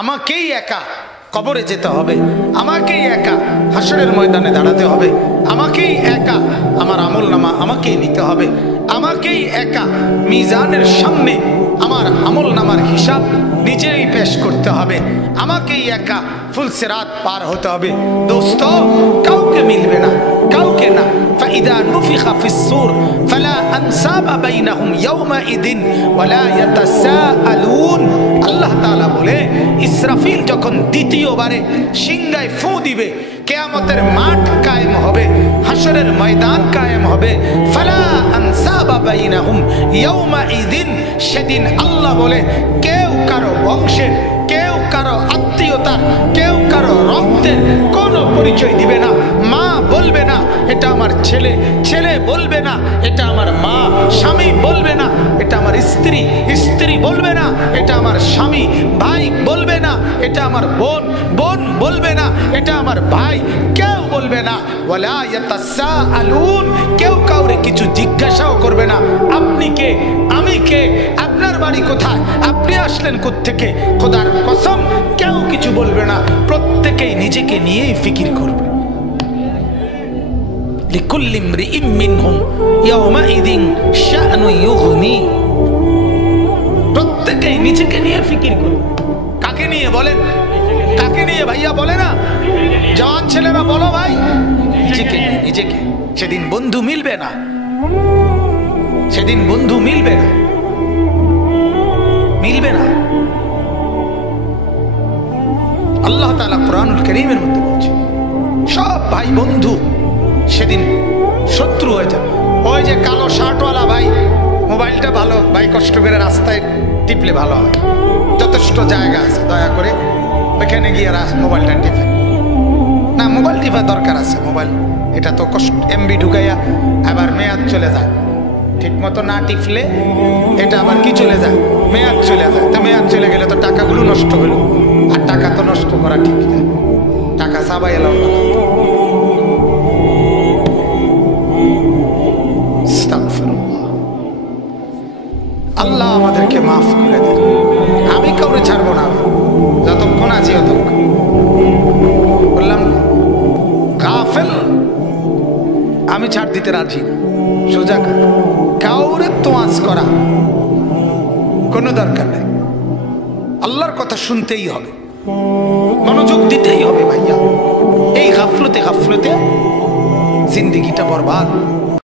আমাকেই একা কবরে যেতে হবে, আমাকেই একা হাসরের ময়দানে দাঁড়াতে হবে, আমাকেই একা আমার আমলনামা আমাকেই নিতে হবে, আমাকেই একা মিজানের সামনে আমার আমলনামার হিসাব নিজেই পেশ করতে হবে, আমাকেই একা ফুলসিরাত পার হতে হবে। দোস্ত, কাউকে মিলবে না, কাউকে না। فإذا نفخ في الصور فلا أنساب بينهم يومئذ ولا يتساءلون। আল্লাহ তাআলা বলে, ইসরাফিল যখন দ্বিতীয়বারে সিংহায় ফু দিবে, কিয়ামতের মাঠ কায়েম হবে, হাসরের ময়দান কায়েম হবে। ফালা আনসাবা বাইনাহুম ইয়াউমাইযিন, সেদিন আল্লাহ বলে কেউ কারো বংশের, কেউ কারো আত্মীয়তার, কেউ কারো রক্তের কোনো পরিচয় দিবে না। মা বলবে না এটা আমার ছেলে, ছেলে বলবে না এটা আমার মা, স্বামী বলবে না এটা আমার স্ত্রী, স্ত্রী বলবে না এটা আমার স্বামী, ভাই বলবে না এটা আমার বোন, বোন বলবে না এটা আমার ভাই, কেউ বলবে না। ওয়ালা ইয়াতাসাআলুন, কেউ কাউরে কিছু জিজ্ঞাসাও করবে না। আপনি কে, আমি কে, আপনার বাড়ি কোথায়, আপনি আসলেন কোত্থেকে, খোদার কসম কেউ কিছু বলবে না। প্রত্যেকেই নিজেকে নিয়েই ফিকির করবে। লিকুল্লি ইমরিইম মিনহুম ইয়াওমাইযিন শা'নুন ইউগনি, প্রত্যেকেই নিজেকে নিয়ে ফিকির করবে। কাকে নিয়ে বলেন, কাকে নিয়ে ভাইয়া বলে না, জওয়ান ছেলেরা বলো ভাই, নিজেকে নিয়ে, নিজেকে। সেদিন বন্ধু মিলবে না, সেদিন বন্ধু মিলবে না, মিলবে না। আল্লাহ তাআলা কুরআনুল কারীমের মধ্যে বলছে সব ভাই বন্ধু সেদিন শত্রু হয়ে যাবে। ওই যে কালো শার্টওয়ালা ভাই, মোবাইলটা ভালো ভাই, কষ্ট করে রাস্তায় টিপলে ভালো হয়, যথেষ্ট জায়গা আছে, দয়া করে ওইখানে গিয়ে মোবাইলটা টিপে না, মোবাইল টিপা দরকার আছে। মোবাইল এটা তো কষ্ট, এমবি ঢুকাইয়া আবার মেয়াদ চলে যায়, ঠিক মতো না টিপলে এটা আবার কি চলে যায়, মেয়াদ চলে যায়। তো মেয়াদ চলে গেলে তো টাকাগুলো নষ্ট হলো, আর টাকা তো নষ্ট করা ঠিক না, টাকা সাবাই এলাম না। আল্লাহ আমাদেরকে মাফ করে দেন। আমি কাউরে ছাড়বো না, যতক্ষণ আছি ততক্ষণ। বললাম গাফেল আমি ছাড় দিতে রাজি, সোজা কাউরে তোয়াজ করা কোনো দরকার নেই। আল্লাহর কথা শুনতেই হবে, মনোযোগ দিতেই হবে ভাইয়া। এই গাফলতে গাফলতে জিন্দেগিটা বরবাদ।